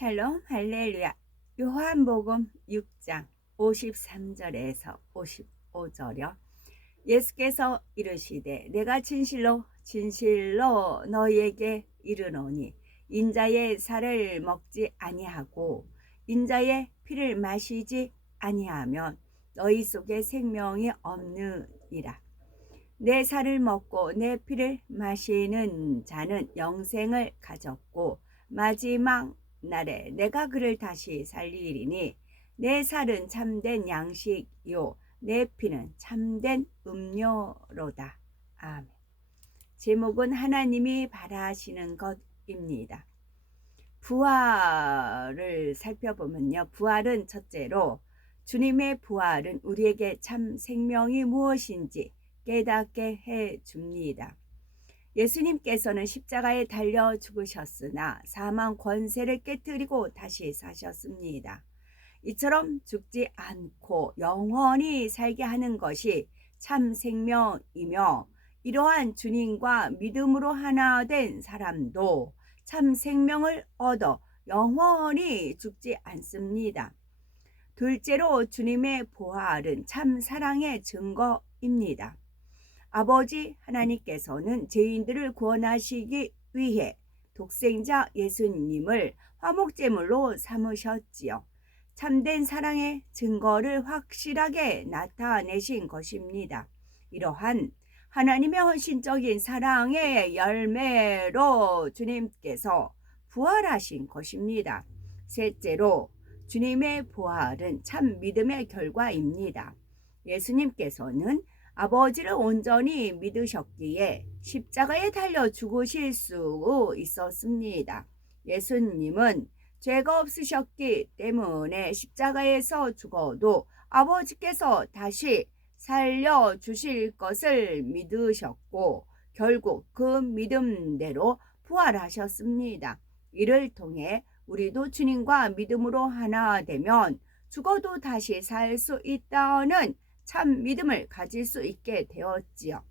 샬롬 할렐루야. 요한복음 6장 53절에서 55절이요. 예수께서 이르시되 내가 진실로 진실로 너희에게 이르노니 인자의 살을 먹지 아니하고 인자의 피를 마시지 아니하면 너희 속에 생명이 없느니라. 내 살을 먹고 내 피를 마시는 자는 영생을 가졌고 마지막 날에 내가 그를 다시 살리리니 내 살은 참된 양식이요 내 피는 참된 음료로다. 아멘. 제목은 하나님이 바라시는 것입니다. 부활을 살펴보면요. 부활은 첫째로 주님의 부활은 우리에게 참 생명이 무엇인지 깨닫게 해줍니다. 예수님께서는 십자가에 달려 죽으셨으나 사망 권세를 깨뜨리고 다시 사셨습니다. 이처럼 죽지 않고 영원히 살게 하는 것이 참 생명이며 이러한 주님과 믿음으로 하나 된 사람도 참 생명을 얻어 영원히 죽지 않습니다. 둘째로 주님의 부활은 참 사랑의 증거입니다. 아버지 하나님께서는 죄인들을 구원하시기 위해 독생자 예수님을 화목제물로 삼으셨지요. 참된 사랑의 증거를 확실하게 나타내신 것입니다. 이러한 하나님의 헌신적인 사랑의 열매로 주님께서 부활하신 것입니다. 셋째로 주님의 부활은 참 믿음의 결과입니다. 예수님께서는 아버지를 온전히 믿으셨기에 십자가에 달려 죽으실 수 있었습니다. 예수님은 죄가 없으셨기 때문에 십자가에서 죽어도 아버지께서 다시 살려주실 것을 믿으셨고 결국 그 믿음대로 부활하셨습니다. 이를 통해 우리도 주님과 믿음으로 하나 되면 죽어도 다시 살 수 있다는 참 믿음을 가질 수 있게 되었지요.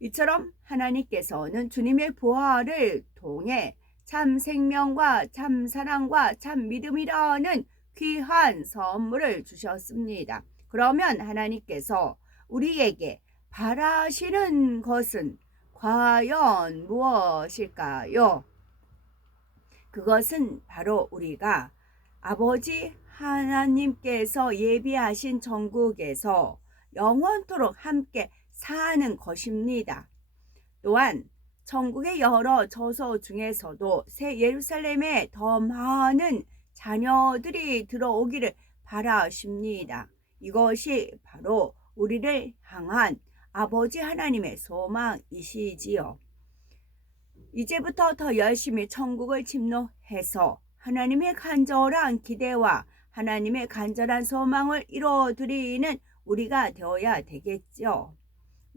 이처럼 하나님께서는 주님의 부활을 통해 참 생명과 참 사랑과 참 믿음이라는 귀한 선물을 주셨습니다. 그러면 하나님께서 우리에게 바라시는 것은 과연 무엇일까요? 그것은 바로 우리가 아버지 하나님께서 예비하신 천국에서 영원토록 함께 사는 것입니다. 또한 천국의 여러 처소 중에서도 새 예루살렘에 더 많은 자녀들이 들어오기를 바라십니다. 이것이 바로 우리를 향한 아버지 하나님의 소망이시지요. 이제부터 더 열심히 천국을 침노해서 하나님의 간절한 기대와 하나님의 간절한 소망을 이루어드리는 우리가 되어야 되겠죠.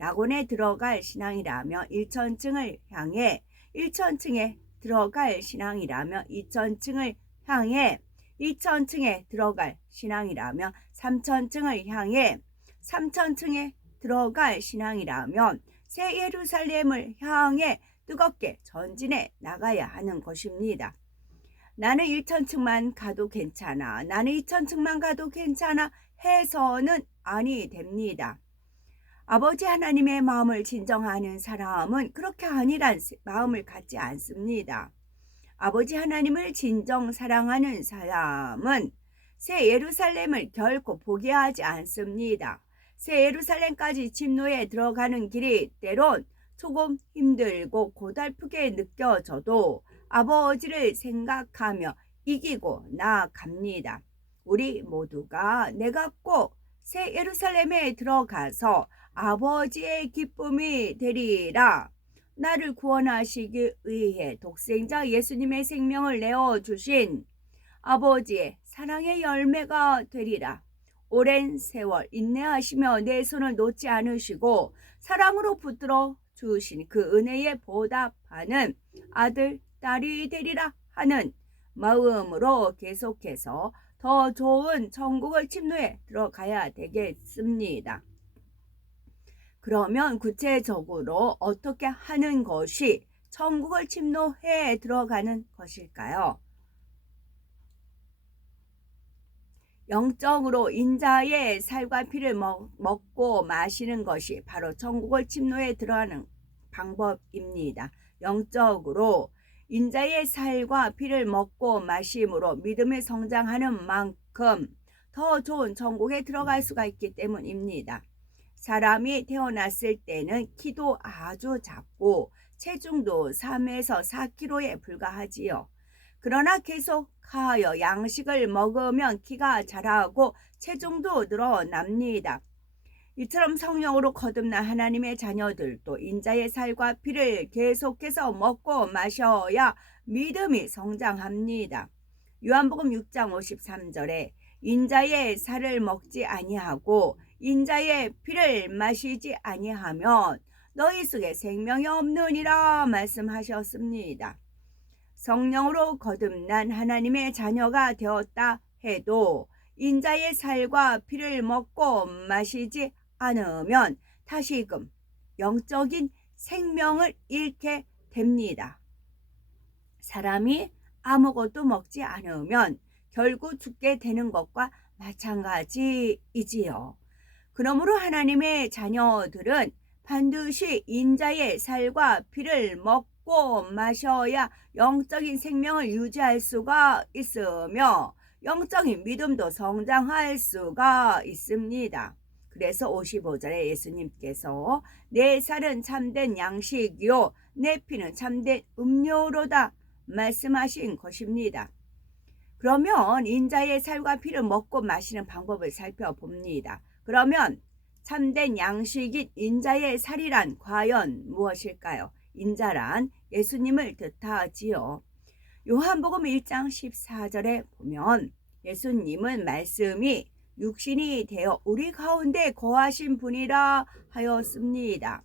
낙원에 들어갈 신앙이라며 1천층을 향해 1천층에 들어갈 신앙이라며 2천층을 향해 2천층에 들어갈 신앙이라며 3천층을 향해 3천층에 들어갈 신앙이라면 새 예루살렘을 향해 뜨겁게 전진해 나가야 하는 것입니다. 나는 1천층만 가도 괜찮아. 나는 2천층만 가도 괜찮아 해서는 아니 됩니다. 아버지 하나님의 마음을 진정하는 사람은 그렇게 아니란 마음을 갖지 않습니다. 아버지 하나님을 진정 사랑하는 사람은 새 예루살렘을 결코 포기하지 않습니다. 새 예루살렘까지 침노에 들어가는 길이 때론 조금 힘들고 고달프게 느껴져도 아버지를 생각하며 이기고 나아갑니다. 우리 모두가 내가 꼭 새 예루살렘에 들어가서 아버지의 기쁨이 되리라. 나를 구원하시기 위해 독생자 예수님의 생명을 내어주신 아버지의 사랑의 열매가 되리라. 오랜 세월 인내하시며 내 손을 놓지 않으시고 사랑으로 붙들어 주신 그 은혜에 보답하는 아들, 딸이 되리라 하는 마음으로 계속해서 더 좋은 천국을 침노해 들어가야 되겠습니다. 그러면 구체적으로 어떻게 하는 것이 천국을 침노해 들어가는 것일까요? 영적으로 인자의 살과 피를 먹고 마시는 것이 바로 천국을 침노에 들어가는 방법입니다. 영적으로 인자의 살과 피를 먹고 마심으로 믿음이 성장하는 만큼 더 좋은 천국에 들어갈 수가 있기 때문입니다. 사람이 태어났을 때는 키도 아주 작고 체중도 3에서 4kg에 불과하지요. 그러나 계속하여 양식을 먹으면 키가 자라고 체중도 늘어납니다. 이처럼 성령으로 거듭난 하나님의 자녀들도 인자의 살과 피를 계속해서 먹고 마셔야 믿음이 성장합니다. 요한복음 6장 53절에 인자의 살을 먹지 아니하고 인자의 피를 마시지 아니하면 너희 속에 생명이 없느니라 말씀하셨습니다. 성령으로 거듭난 하나님의 자녀가 되었다 해도 인자의 살과 피를 먹고 마시지 않으면 다시금 영적인 생명을 잃게 됩니다. 사람이 아무것도 먹지 않으면 결국 죽게 되는 것과 마찬가지이지요. 그러므로 하나님의 자녀들은 반드시 인자의 살과 피를 먹고 마셔야 영적인 생명을 유지할 수가 있으며 영적인 믿음도 성장할 수가 있습니다. 그래서 55절에 예수님께서 내 살은 참된 양식이요 내 피는 참된 음료로다 말씀하신 것입니다. 그러면 인자의 살과 피를 먹고 마시는 방법을 살펴봅니다. 그러면 참된 양식인 인자의 살이란 과연 무엇일까요? 인자란 예수님을 뜻하지요. 요한복음 1장 14절에 보면 예수님은 말씀이 육신이 되어 우리 가운데 거하신 분이라 하였습니다.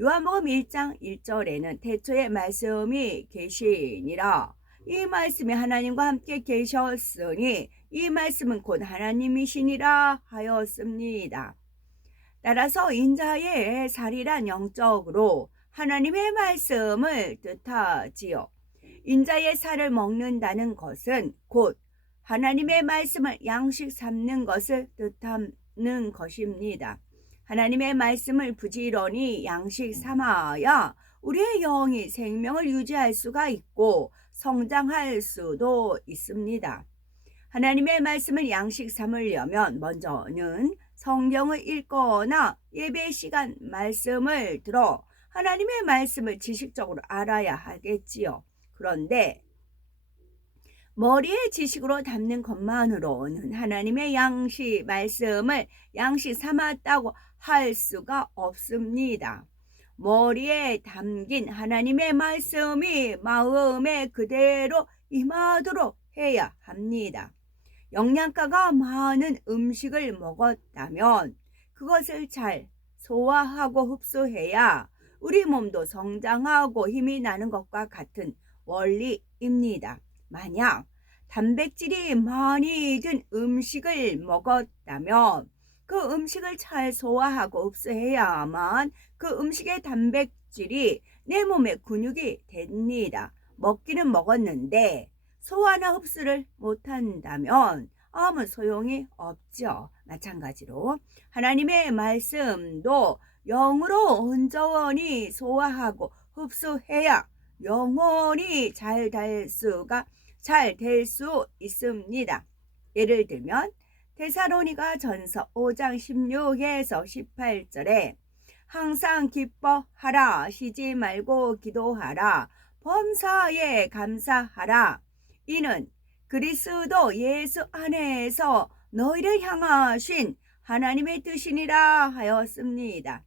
요한복음 1장 1절에는 태초에 말씀이 계시니라. 이 말씀이 하나님과 함께 계셨으니 이 말씀은 곧 하나님이시니라 하였습니다. 따라서 인자의 살이란 영적으로 하나님의 말씀을 뜻하지요. 인자의 살을 먹는다는 것은 곧 하나님의 말씀을 양식 삼는 것을 뜻하는 것입니다. 하나님의 말씀을 부지런히 양식 삼아야 우리의 영이 생명을 유지할 수가 있고 성장할 수도 있습니다. 하나님의 말씀을 양식 삼으려면 먼저는 성경을 읽거나 예배 시간 말씀을 들어 하나님의 말씀을 지식적으로 알아야 하겠지요. 그런데 머리에 지식으로 담는 것만으로는 하나님의 말씀을 양식 삼았다고 할 수가 없습니다. 머리에 담긴 하나님의 말씀이 마음에 그대로 임하도록 해야 합니다. 영양가가 많은 음식을 먹었다면 그것을 잘 소화하고 흡수해야 우리 몸도 성장하고 힘이 나는 것과 같은 원리입니다. 만약 단백질이 많이 든 음식을 먹었다면 그 음식을 잘 소화하고 흡수해야만 그 음식의 단백질이 내 몸에 근육이 됩니다. 먹기는 먹었는데 소화나 흡수를 못한다면 아무 소용이 없죠. 마찬가지로 하나님의 말씀도 영으로 온전히 소화하고 흡수해야 영혼이 잘 될 수 있습니다. 예를 들면 데살로니가 전서 5장 16에서 18절에 항상 기뻐하라, 쉬지 말고 기도하라, 범사에 감사하라. 이는 그리스도 예수 안에서 너희를 향하신 하나님의 뜻이니라 하였습니다.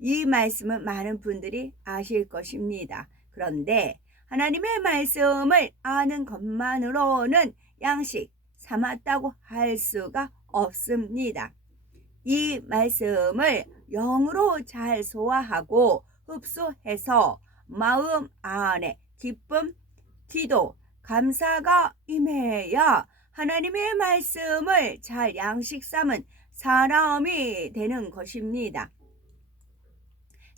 이 말씀은 많은 분들이 아실 것입니다. 그런데 하나님의 말씀을 아는 것만으로는 양식 삼았다고 할 수가 없습니다. 이 말씀을 영으로 잘 소화하고 흡수해서 마음 안에 기쁨, 기도, 감사가 임해야 하나님의 말씀을 잘 양식 삼은 사람이 되는 것입니다.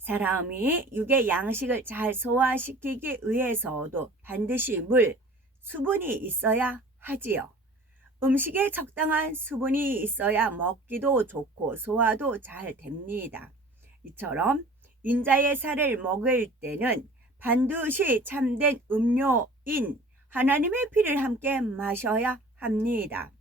사람이 육의 양식을 잘 소화시키기 위해서도 반드시 물, 수분이 있어야 하지요. 음식에 적당한 수분이 있어야 먹기도 좋고 소화도 잘 됩니다. 이처럼 인자의 살을 먹을 때는 반드시 참된 음료인 하나님의 피를 함께 마셔야 합니다.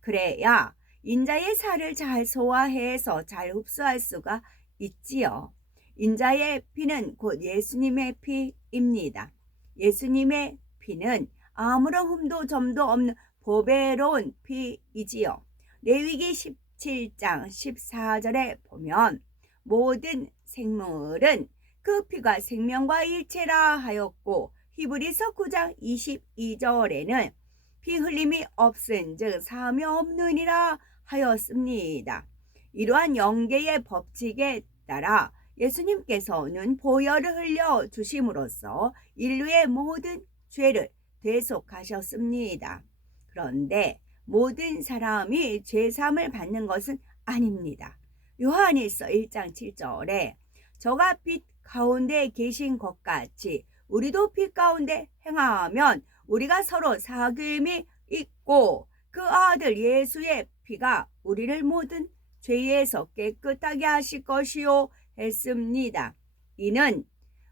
그래야 인자의 살을 잘 소화해서 잘 흡수할 수가 있지요. 인자의 피는 곧 예수님의 피입니다. 예수님의 피는 아무런 흠도 점도 없는 보배로운 피이지요. 레위기 17장 14절에 보면 모든 생물은 그 피가 생명과 일체라 하였고, 히브리서 9장 22절에는 피 흘림이 없은즉 사함이 없느니라 하였습니다. 이러한 영계의 법칙에 따라 예수님께서는 보혈을 흘려 주심으로써 인류의 모든 죄를 대속하셨습니다. 그런데 모든 사람이 죄사함을 받는 것은 아닙니다. 요한일서 1장 7절에 저가 빛 가운데 계신 것 같이 우리도 빛 가운데 행하면 우리가 서로 사귐이 있고 그 아들 예수의 피가 우리를 모든 죄에서 깨끗하게 하실 것이요 했습니다. 이는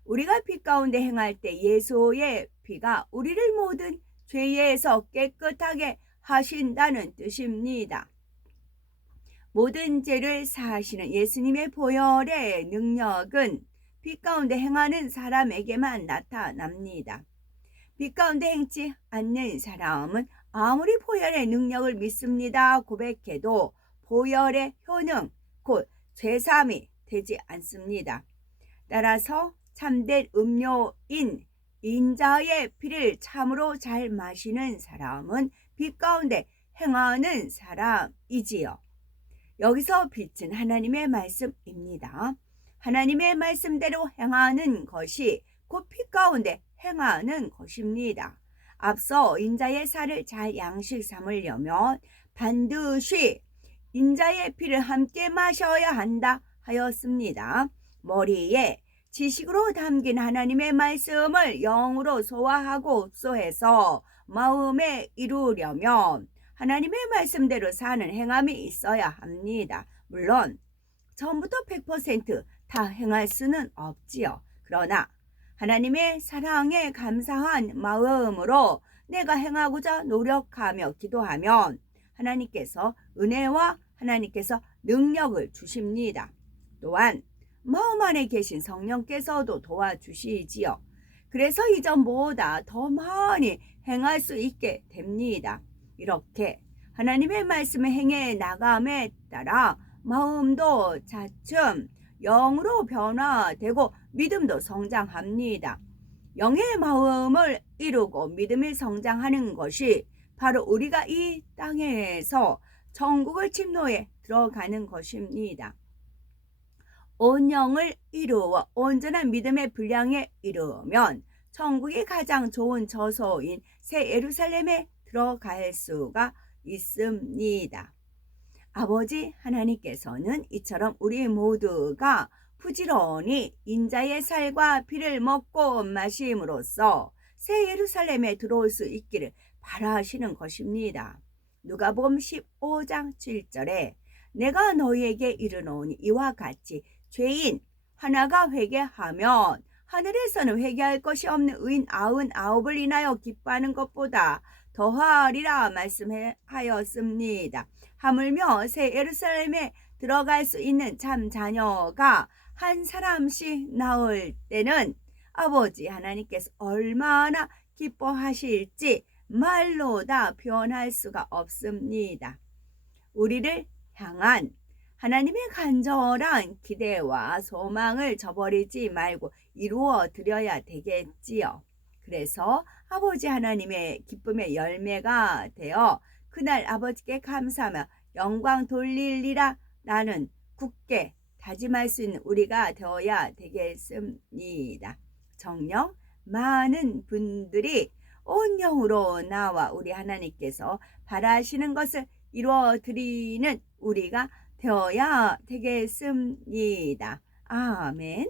우리가 빛 가운데 행할 때 예수의 피가 우리를 모든 죄에서 깨끗하게 하신다는 뜻입니다. 모든 죄를 사하시는 예수님의 보혈의 능력은 빛 가운데 행하는 사람에게만 나타납니다. 빛 가운데 행치 않는 사람은 아무리 보혈의 능력을 믿습니다 고백해도 보혈의 효능, 곧 죄사함이 되지 않습니다. 따라서 참된 음료인 인자의 피를 참으로 잘 마시는 사람은 빛 가운데 행하는 사람이지요. 여기서 빛은 하나님의 말씀입니다. 하나님의 말씀대로 행하는 것이 곧 빛 가운데 행하는 것입니다. 앞서 인자의 살을 잘 양식 삼으려면 반드시 인자의 피를 함께 마셔야 한다 하였습니다. 머리에 지식으로 담긴 하나님의 말씀을 영으로 소화하고 흡수해서 마음에 이루려면 하나님의 말씀대로 사는 행함이 있어야 합니다. 물론 처음부터 100% 다 행할 수는 없지요. 그러나 하나님의 사랑에 감사한 마음으로 내가 행하고자 노력하며 기도하면 하나님께서 은혜와 하나님께서 능력을 주십니다. 또한 마음 안에 계신 성령께서도 도와주시지요. 그래서 이전보다 더 많이 행할 수 있게 됩니다. 이렇게 하나님의 말씀을 행해 나감에 따라 마음도 차츰 영으로 변화되고 믿음도 성장합니다. 영의 마음을 이루고 믿음이 성장하는 것이 바로 우리가 이 땅에서 천국을 침노에 들어가는 것입니다. 온 영을 이루어 온전한 믿음의 분량에 이르면 천국이 가장 좋은 저소인 새 예루살렘에 들어갈 수가 있습니다. 아버지 하나님께서는 이처럼 우리 모두가 부지런히 인자의 살과 피를 먹고 마심으로써 새 예루살렘에 들어올 수 있기를 바라시는 것입니다. 누가복음 15장 7절에 내가 너희에게 이르노니 이와 같이 죄인 하나가 회개하면 하늘에서는 회개할 것이 없는 의인 99을 인하여 기뻐하는 것보다 더하리라 말씀하였습니다. 하물며 새 예루살렘에 들어갈 수 있는 참 자녀가 한 사람씩 나올 때는 아버지 하나님께서 얼마나 기뻐하실지 말로 다 표현할 수가 없습니다. 우리를 향한 하나님의 간절한 기대와 소망을 저버리지 말고 이루어 드려야 되겠지요. 그래서 아버지 하나님의 기쁨의 열매가 되어 그날 아버지께 감사하며 영광 돌리리라 나는 굳게 다짐할 수 있는 우리가 되어야 되겠습니다. 정녕 많은 분들이 온 영으로 나와 우리 하나님께서 바라시는 것을 이루어 드리는 우리가 되어야 되겠습니다. 아멘.